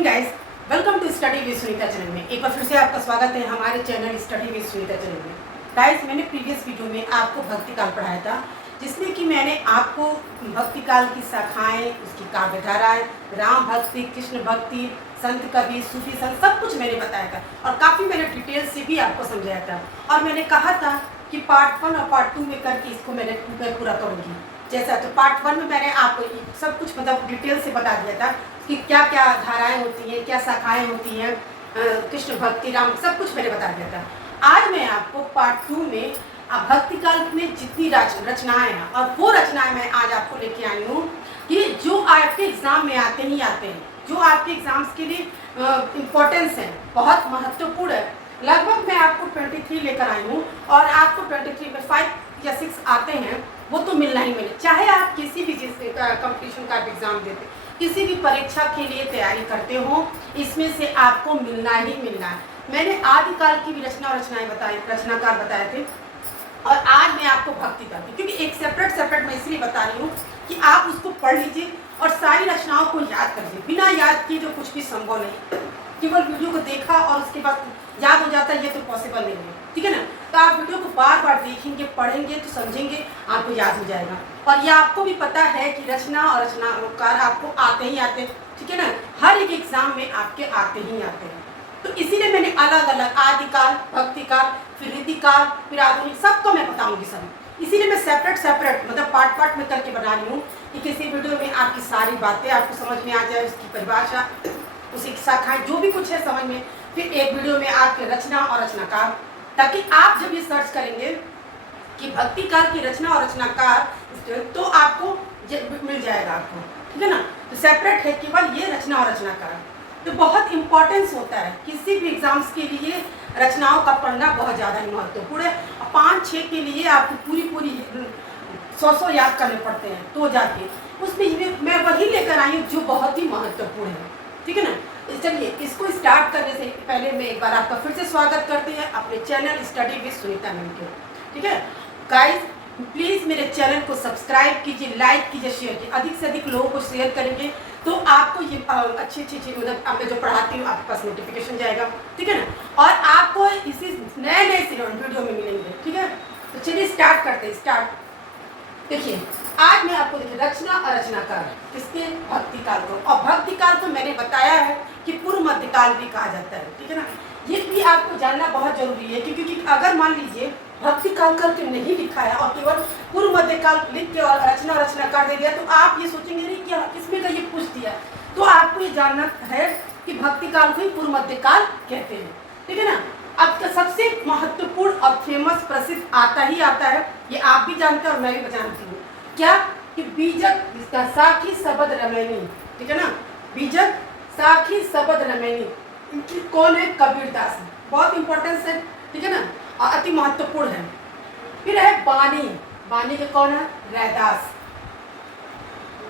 Morning guys, welcome to study with Sunita channel में। एक बार फिर से आपका स्वागत है हमारे channel study with Sunita channel में। गाइस, मैंने प्रीवियस वीडियो में आपको भक्ति काल पढ़ाया था, जिसमें कि मैंने आपको भक्ति काल की शाखाएं, उसकी काव्यधाराएं, राम भक्ति, कृष्ण भक्ति, संत कवि, सूफी संत, सब कुछ मैंने बताया था और काफ़ी मैंने डिटेल से भी आपको समझाया था। और मैंने कहा था कि पार्ट 1 और पार्ट 2 में करके इसको मैं पूरा करूँगी। जैसा तो पार्ट 1 में मैंने आपको सब कुछ मतलब डिटेल से बता दिया था कि क्या क्या धाराएं होती हैं, क्या शाखाएं होती हैं, कृष्ण भक्ति, राम, सब कुछ मैंने बता दिया था। आज मैं आपको पार्ट 2 में भक्ति काल में जितनी रचनाएं हैं, और वो रचनाएं मैं आज आपको लेके आई हूँ कि जो आपके एग्जाम में आते हैं, जो आपके एग्जाम्स के लिए इम्पोर्टेंस है, बहुत महत्वपूर्ण है। लगभग मैं आपको 23 लेकर आई हूँ और आपको 23 में 5 या 6 आते हैं, वो तो मिलना ही मिले। चाहे आप किसी भी चीज़ का कंपटीशन का एग्ज़ाम देते, किसी भी परीक्षा के लिए तैयारी करते हो, इसमें से आपको मिलना ही मिलना है। मैंने आदिकाल की भी रचनाएं बताई, रचनाकार बताए थे, और आज मैं आपको भक्ति काल की, क्योंकि एक सेपरेट मैं इसलिए बता रही हूँ कि आप उसको पढ़ लीजिए और सारी रचनाओं को याद कर लीजिए। बिना याद किए तो कुछ भी संभव नहीं। केवल वीडियो को देखा और उसके बाद याद हो जाता है, ये तो पॉसिबल नहीं है, ठीक है ना। तो आप वीडियो को बार बार देखेंगे, पढ़ेंगे तो समझेंगे, आपको याद हो जाएगा। और ये आपको भी पता है कि रचना और रचनाकार आपको आते ही आते, ठीक है ना। हर एक एग्जाम में आपके आते ही आते हैं। तो इसीलिए मैंने अलग अलग आदिकाल, भक्ति काल, फिर रीतिकाल, फिर आधुनिक, सबको मैं बताऊंगी सब। इसीलिए मैं सेपरेट मतलब पार्ट में करके बना रही हूँ कि किसी वीडियो में आपकी सारी बातें आपको समझ में आ जाए, उसकी परिभाषा, उसकी शाखाएं, जो भी कुछ है समझ में। फिर एक वीडियो में आपके रचना और रचनाकार, ताकि आप जब ये सर्च करेंगे कि भक्ति काल की रचना और रचनाकार, तो आपको मिल जाएगा आपको, ठीक है ना। तो सेपरेट है केवल ये रचना और रचनाकार। तो बहुत इंपॉर्टेंस होता है किसी भी एग्जाम्स के लिए, रचनाओं का पढ़ना बहुत ज़्यादा महत्वपूर्ण है। 5-6 के लिए आपको पूरी 100 याद करने पड़ते हैं, तो जाके उसमें मैं वही लेकर आई हूँ जो बहुत ही महत्वपूर्ण है, ठीक है ना। चलिए, इसको स्टार्ट करने से पहले मैं एक बार आपका फिर से स्वागत करते हैं अपने channel study with Sunita ma'am के, ठीक है। गाइस, प्लीज़ मेरे चैनल को सब्सक्राइब कीजिए, लाइक कीजिए, शेयर कीजिए। अधिक से अधिक लोगों को शेयर करेंगे तो आपको ये अच्छी चीज़, मतलब मैं जो पढ़ाती हूँ आपके पास नोटिफिकेशन जाएगा, ठीक है ना। और आपको इसी नए वीडियो में मिलेंगे, ठीक है। तो चलिए स्टार्ट करते हैं। स्टार्ट देखिए, आज मैं आपको देखिए रचना और रचनाकार किसके, भक्ति काल को। और भक्ति काल को मैंने बताया है कि पूर्व मध्यकाल भी कहा जाता है, ठीक है ना। ये भी आपको जानना बहुत जरूरी है, क्योंकि अगर मान लीजिए भक्ति काल करके नहीं लिखा है और केवल पूर्व मध्यकाल लिख के और रचनाकार दे दिया, तो आप ये सोचेंगे नहीं क्या किसमें का ये पूछ दिया। तो आपको ये जानना है कि भक्ति काल को ही पूर्व मध्यकाल कहते हैं, ठीक है ना। अब का सबसे महत्वपूर्ण और फेमस प्रसिद्ध आता है, ये आप भी जानते हैं और मैं भी जानती हूँ, क्या कि बीजक जिसका साखी शब्द रमैनी, ठीक है ना। बीजक साखी शब्द रमैनी, इनकी कौन है, कबीरदास। बहुत इंपॉर्टेंस है, ठीक है ना, और अति महत्वपूर्ण है। फिर है बानी के कौन है, रैदास।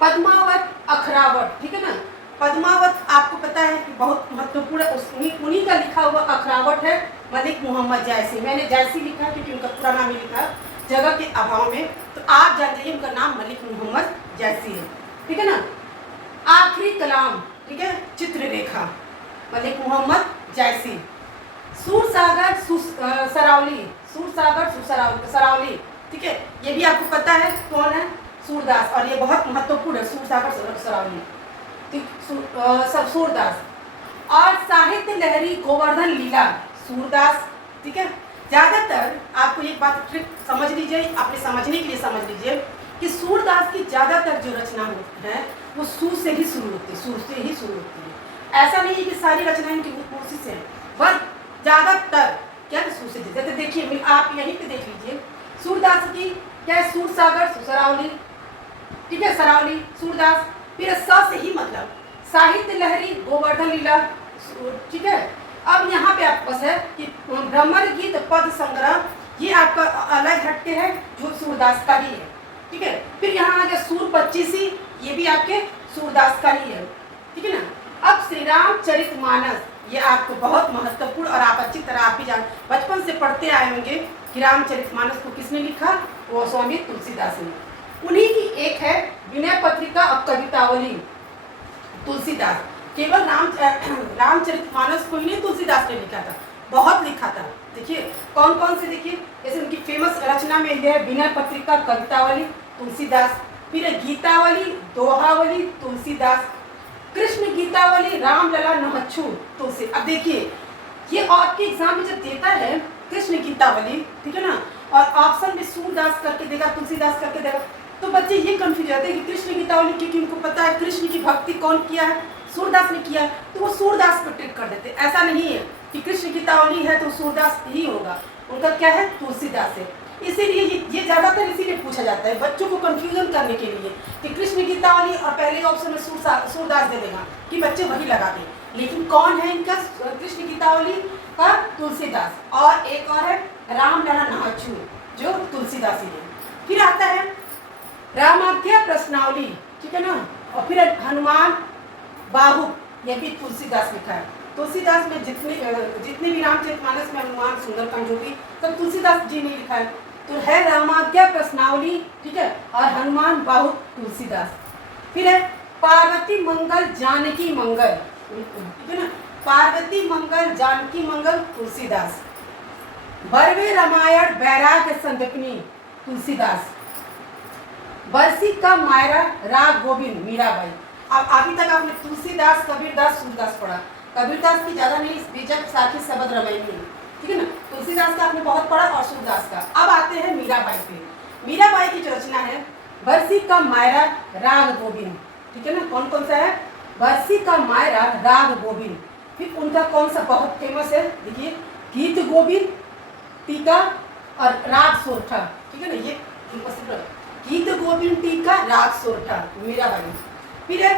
पद्मावत, अखरावट, ठीक है ना। पद्मावत आपको पता है कि बहुत महत्वपूर्ण है, उन्हीं का लिखा हुआ अखरावट है मलिक मोहम्मद जैसी। मैंने जैसी लिखा क्योंकि उनका पूरा नाम ही लिखा जगह के अभाव में, तो आप जान जाइए उनका नाम मलिक मोहम्मद जैसी है, ठीक है ना। आखिरी कलाम, ठीक है, चित्ररेखा, मलिक मोहम्मद जैसी। सूरसागर सरावली, ठीक है, ये भी आपको पता है कौन है, सूरदास। और ये बहुत महत्वपूर्ण है, सूरसागर सरावली, सूरदास। और साहित्य लहरी गोवर्धन लीला, सूरदास, ठीक है। ज़्यादातर आपको एक बात ट्रिक समझ लीजिए, अपने समझने के लिए समझ लीजिए कि सूरदास की ज़्यादातर जो रचना है वो सुर से ही शुरू होती है। ऐसा नहीं है कि सारी रचनाएं उनकी कोशिश से, बस ज़्यादातर क्या सुर से। जैसे देखिए, आप यहीं पे देख लीजिए, सूरदास की क्या है, सूरसागर सरावली, ठीक है, सरावली, सूरदास। फिर स से ही मतलब साहित्य लहरी गोवर्धन लीला, ठीक है। अब यहाँ पे आपके पास है कि भ्रमर गीत पद संग्रह, ये आपका अलग हटके है जो सूरदास का ही है, ठीक है। फिर यहाँ आ गया सूर 25, ये भी आपके सूरदास का ही है, ठीक है ना। अब श्री रामचरितमानस, ये आपको बहुत महत्वपूर्ण, और आप अच्छी तरह आप भी जान बचपन से पढ़ते आए होंगे कि रामचरितमानस को किसने लिखा, वो स्वामी तुलसीदास ने। उन्हीं की एक है विनय पत्रिका और कवितावली, तुलसीदास। केवल रामचरितमानस को ही नहीं तुलसीदास ने लिखा था, बहुत लिखा था। देखिए कौन कौन से, देखिए जैसे उनकी फेमस रचना में है विनय पत्रिका, कवितावली तुलसीदास, फिर गीतावली, दोहावली तुलसीदास, कृष्ण गीतावली, रामलला नहच्छू तुलसी। अब देखिए ये आपके एग्जाम में जब देता है कृष्ण गीतावली, ठीक है ना, और ऑप्शन में सूरदास करके देगा, तुलसीदास करके देगा, तो बच्चे ये कंफ्यूज जाते हैं कि कृष्ण गीतावली, क्योंकि उनको पता है कृष्ण की भक्ति कौन किया है, सूरदास ने किया है, तो वो सूरदास को ट्रिक कर देते। ऐसा नहीं है कि कृष्ण गीतावली है तो सूरदास ही होगा, उनका क्या है, तुलसीदास है। इसीलिए ये ज़्यादातर इसीलिए पूछा जाता है बच्चों को कंफ्यूजन करने के लिए कि कृष्ण गीतावली और पहले ऑप्शन में सूरदास दे देगा कि बच्चे वही लगा दें, लेकिन कौन है इनका कृष्ण गीतावली का, तुलसीदास, और एक और है रामलला नहच्छू जो तुलसीदास ही है। फिर आता है रामाख्या प्रश्नावली, ठीक है ना, और फिर हनुमान बाहु, ये भी तुलसीदास लिखा है। तुलसीदास में जितने भी रामचरितमानस में हनुमान सुंदरकांड जो भी सब तुलसीदास जी ने लिखा है। तो है रामाख्या प्रश्नावली, ठीक है, और हनुमान बाहु तुलसीदास। फिर है पार्वती मंगल जानकी मंगल, ठीक है ना, पार्वती मंगल जानकी मंगल तुलसीदास, बरवे रामायण बैराग संदकनी तुलसीदास, बरसी का मायरा राग गोविंद मीराबाई। अब अभी तक आपने तुलसीदास, कबीरदास, सूरदास पढ़ा, कबीरदास की ज़्यादा नहीं, बीजक साखी शबद रमैनी, ठीक है ना, तुलसीदास का आपने बहुत पढ़ा और सूरदास का। अब आते हैं मीराबाई पे। मीराबाई की जो रचना है बरसी का मायरा राग गोविंद, ठीक है ना, कौन कौन सा है, बरसी का मायरा राग गोविंद। फिर उनका कौन सा बहुत फेमस है, देखिए गीत गोविंद, टीका और राग सोरठा, ठीक है ना, ये गीत गोविंद, टीका, राग सोरठा मीराबाई। फिर है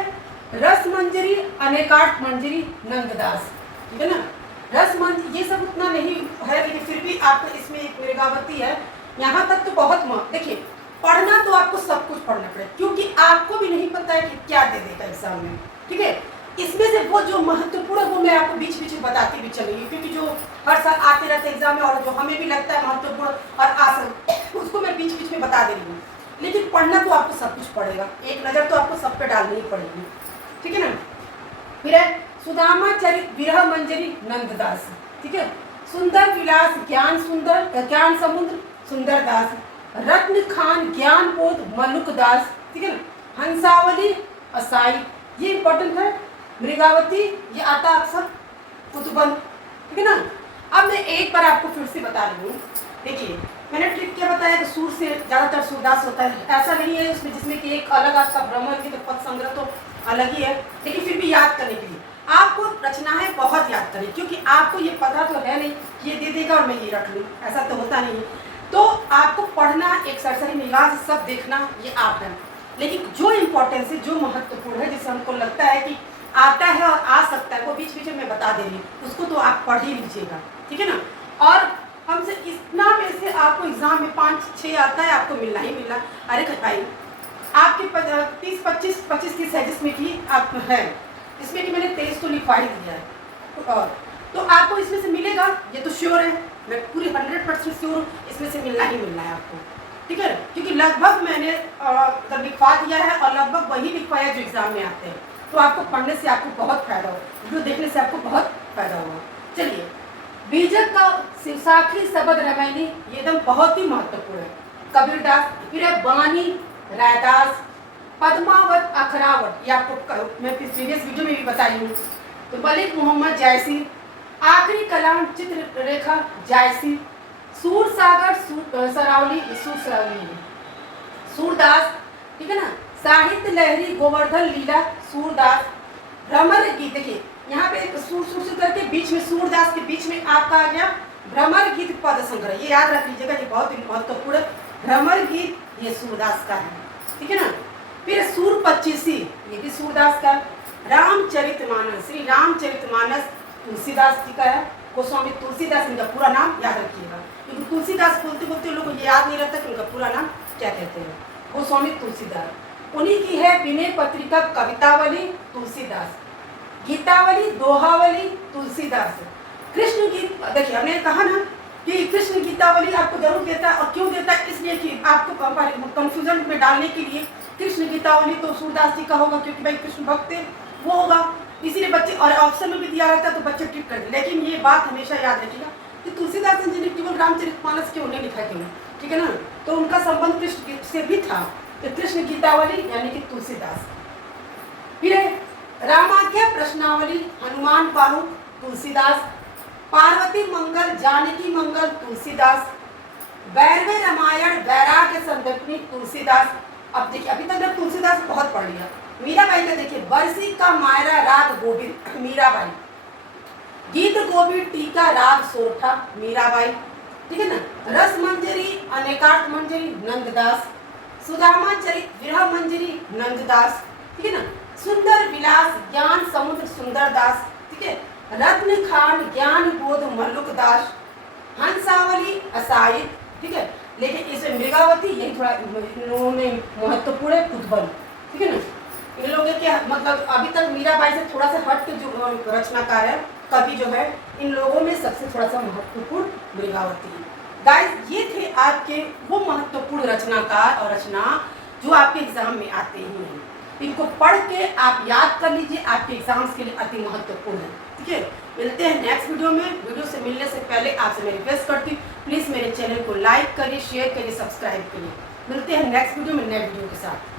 रस मंजरी, अनेकाठ मंजरी नंददास, ठीक है ना, रस मंजरी ये सब उतना नहीं है, लेकिन फिर भी आपको इसमें एक मृगावती है, यहाँ तक तो बहुत देखिए पढ़ना तो आपको सब कुछ पढ़ना पड़ेगा, क्योंकि आपको भी नहीं पता है कि क्या दे देगा एग्जाम में, ठीक है। इसमें से वो जो महत्वपूर्ण वो मैं आपको बीच बीच में बताती भी चलूँगी, क्योंकि जो हर साल आते रहते एग्जाम में और जो हमें भी लगता है महत्वपूर्ण और आसान, उसको मैं बीच बीच में बता दे रही हूँ। लेकिन पढ़ना तो आपको सब कुछ पड़ेगा, एक नज़र तो आपको सब पे डालनी ही पड़ेगी, ठीक है ना। फिर है सुदामा चरित विरह मंजरी नंददास, ठीक है, सुंदर विलास ज्ञान सुंदर ज्ञान समुद्र सुंदरदास, रत्न खान ज्ञान बोध मलुक दास, ठीक है ना, हंसावली असाई, ये इंपॉर्टेंट है, मृगावती ये आता अक्सर कुतुबन, ठीक है ना। अब मैं एक बार आपको फिर से बता रही हूँ, देखिए मैंने ट्रिक क्या बताया कि सूर से ज़्यादातर सूरदास होता है, ऐसा नहीं है उसमें जिसमें कि एक अलग आपका भ्रमर की तो पद संग्रह तो अलग ही है, लेकिन फिर भी याद करने के लिए आपको रचना है बहुत याद करें, क्योंकि आपको ये पता तो है नहीं ये दे देगा और मैं ये रख लूँ, ऐसा तो होता नहीं है। तो आपको पढ़ना, एक सरसरी निगाह से सब देखना ये आप है, लेकिन जो इम्पोर्टेंस है, जो महत्वपूर्ण है, जिससे हमको लगता है कि आता है और आ सकता है, वो बीच बीच में मैं बता दे रही हूँ, उसको तो आप पढ़ ही लीजिएगा, ठीक है ना। और हमसे इतना में से आपको एग्जाम में 5-6 आता है, आपको मिलना ही मिलना। अरे भाई आपके 30-25 है जिसमें कि आप है, इसमें कि मैंने 23 तो लिखवा ही दिया है, तो आपको इसमें से मिलेगा, ये तो श्योर है, मैं पूरी 100% श्योर हूँ, इसमें से मिलना ही मिलना है आपको, ठीक है, क्योंकि लगभग मैंने मतलब लिखवा दिया है और लगभग वही लिखवाया जो एग्जाम में आते हैं। तो आपको पढ़ने से आपको बहुत फायदा होगा, वीडियो देखने से आपको बहुत फायदा होगा। चलिए, बीजक का शिवसाखी शबद रामायणी ये एकदम बहुत ही महत्वपूर्ण है, कबीरदास। फिर है बानी रायदास, पद्मावत अखरावत, ये आपको मैं प्रीवियस वीडियो में भी बताई हूँ। तो मलिक मोहम्मद जायसी, आखिरी कलाम चित्ररेखा जायसी, सूर सागर सरावली सूरदास, ठीक है ना, साहित्य लहरी गोवर्धन लीला सूरदास, भ्रमर गीत, देखिए यहाँ पे सूर करके बीच में सूरदास के बीच में आपका आ गया भ्रमर गीत पद संग्रह, ये याद रख लीजिएगा, ये बहुत महत्वपूर्ण है। भ्रमर गीत ये सूरदास का है, ठीक है ना। फिर सूर 25 ये भी सूरदास का। रामचरितमानस, श्री रामचरितमानस तुलसीदास जी का है, गोस्वामी तुलसीदास इनका पूरा नाम याद रखिएगा, क्योंकि तुलसीदास बोलते बोलते लोगों को याद नहीं रहता कि उनका पूरा नाम क्या कहते हैं, गोस्वामी तुलसीदास। उन्हीं की है विनय पत्रिका कवितावली तुलसीदास, गीतावली दोहावली तुलसीदास, कृष्ण गीत, देखिए हमने कहा ना कि कृष्ण गीतावली आपको जरूर देता है, और क्यों देता है, इसलिए कि आपको कंफ्यूजन में डालने के लिए। कृष्ण गीतावली तो सूरदास जी का होगा, क्योंकि भाई कृष्ण भक्त वो होगा, इसीलिए रहता है तो बच्चे ट्रिक करते, लेकिन ये बात हमेशा याद रखिएगा कि तुलसीदास जी ने केवल रामचरितमानस क्यों नहीं लिखा, क्यों, ठीक है ना, तो उनका संबंध कृष्ण से भी था, तो कृष्ण गीतावली यानी कि तुलसीदास। फिर रामाख्या प्रश्नावली हनुमान बाहु तुलसीदास, पार्वती मंगल जानकी मंगल तुलसीदास, वैरवे रामायण वैराग्य संदर्भनी तुलसीदास। अब देखिए अभी तक तुलसीदास बहुत पढ़ लिया। मीराबाई का देखिए बरसी का मायरा राग गोविंद मीराबाई, गीत गोविंद टीका राग सोरठा मीराबाई, ठीक है ना, रस मंजरी अनेकार्थ मंजरी नंददास, सुदामा चरित विरह मंजरी नंददास, ठीक है ना, सुंदर विलास ज्ञान समुद्र सुंदरदास, ठीक है, रत्न खान ज्ञान बोध मल्लुकदास, हंसावली असाइद, ठीक है, लेकिन इसमें मृगावती यही थोड़ा इन लोगों में महत्वपूर्ण है, कुतबल, ठीक है ना, इन लोगों के मतलब अभी तक मीराबाई से थोड़ा सा हट के जो रचनाकार है कवि जो है, इन लोगों में सबसे थोड़ा सा महत्वपूर्ण मृगावती है। गाइस ये थे आपके वो महत्वपूर्ण रचनाकार और रचना जो आपके एग्जाम में आते ही हैं। इनको पढ़ के आप याद कर लीजिए, आपके एग्जाम्स के लिए अति महत्वपूर्ण है, ठीक है। मिलते हैं नेक्स्ट वीडियो में। वीडियो से मिलने से पहले आपसे मैं रिक्वेस्ट करती हूँ प्लीज़ मेरे चैनल को लाइक करिए, शेयर करिए, सब्सक्राइब करिए। मिलते हैं नेक्स्ट वीडियो में नए वीडियो के साथ।